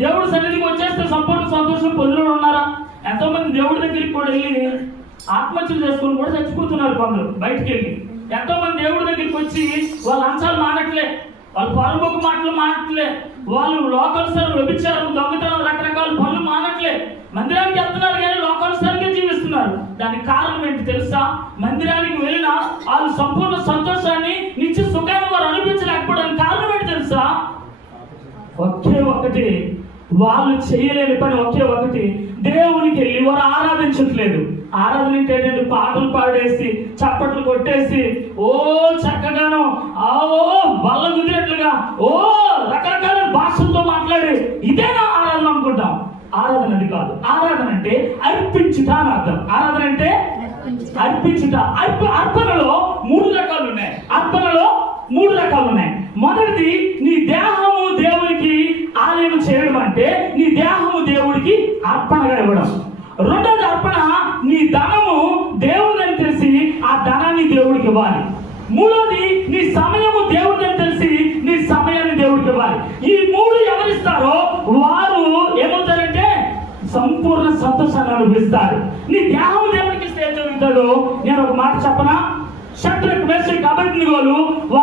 దేవుడి సన్నిధికి వచ్చేస్తే సంపూర్ణ సంతోషం పొందులో ఉన్నారా? ఎంతో మంది దేవుడి దగ్గరికి కూడా వెళ్ళి ఆత్మహత్యలు చేసుకుని కూడా చచ్చిపోతున్నారు కొందరు బయటికి వెళ్ళి. ఎంతో మంది దేవుడి దగ్గరికి వచ్చి వాళ్ళ అంశాలు మానట్లే, వాళ్ళు పరమొక మాటలు మానట్లే, వాళ్ళు లోకానుసారం వ్యభిచారం, దొంగతనం, రకరకాల పనులు మానట్లే. మందిరానికి వెళ్తున్నారు కానీ లోకానుసారంగా జీవిస్తున్నారు. దానికి కారణం ఏంటి తెలుసా? మందిరానికి వెళ్ళిన వాళ్ళు సంపూర్ణ సంతోషాన్ని, నిత్య సుఖాన్ని వారు అనిపించలేకపోవడానికి కారణం ఏంటి తెలుసా? ఒకే ఒకటి, వాళ్ళు చేయలేని పని ఒకే ఒకటి, దేవునికి వెళ్ళి వారు ఆరాధించట్లేదు. ఆరాధన ఏంటంటే పాటలు పాడేసి చప్పట్లు కొట్టేసి ఓ చక్కగాను బల్ల కుదిరినట్లుగా ఓ రకరకాల భాషలతో మాట్లాడి ఇదేనా ఆరాధన అనుకుంటాం. ఆరాధన అది కాదు. ఆరాధన అంటే అర్పించుట అని అర్థం. ఆరాధన అంటే అర్పించుట. అర్పణలో 3 రకాలు ఉన్నాయి. అర్పణలో 3 రకాలు ఉన్నాయి. మొదటిది నీ దేహము దేవునికి ఆలయం చేయడం, అంటే నీ దేహము దేవుడికి అర్పణగా ఇవ్వడం. రెండోది అర్పణ, నీ ధనము దేవుడిని తెలిసి ఆ ధనాన్ని దేవుడికి ఇవ్వాలి. మూడోది నీ సమయము దేవుడిని తెలిసి నీ సమయాన్ని దేవుడికి ఇవ్వాలి. ఈ 3 ఎవరిస్తారో వారు ఏమవుతారంటే సంపూర్ణ సంతోషాన్ని అనుభవిస్తారు. నీ దేహము దేవుడికి ఇస్తే ఏం జరుగుతాడో నేను ఒక మాట చెప్పనా? షడ్రక్, మేషక్, అబేద్నెగోలు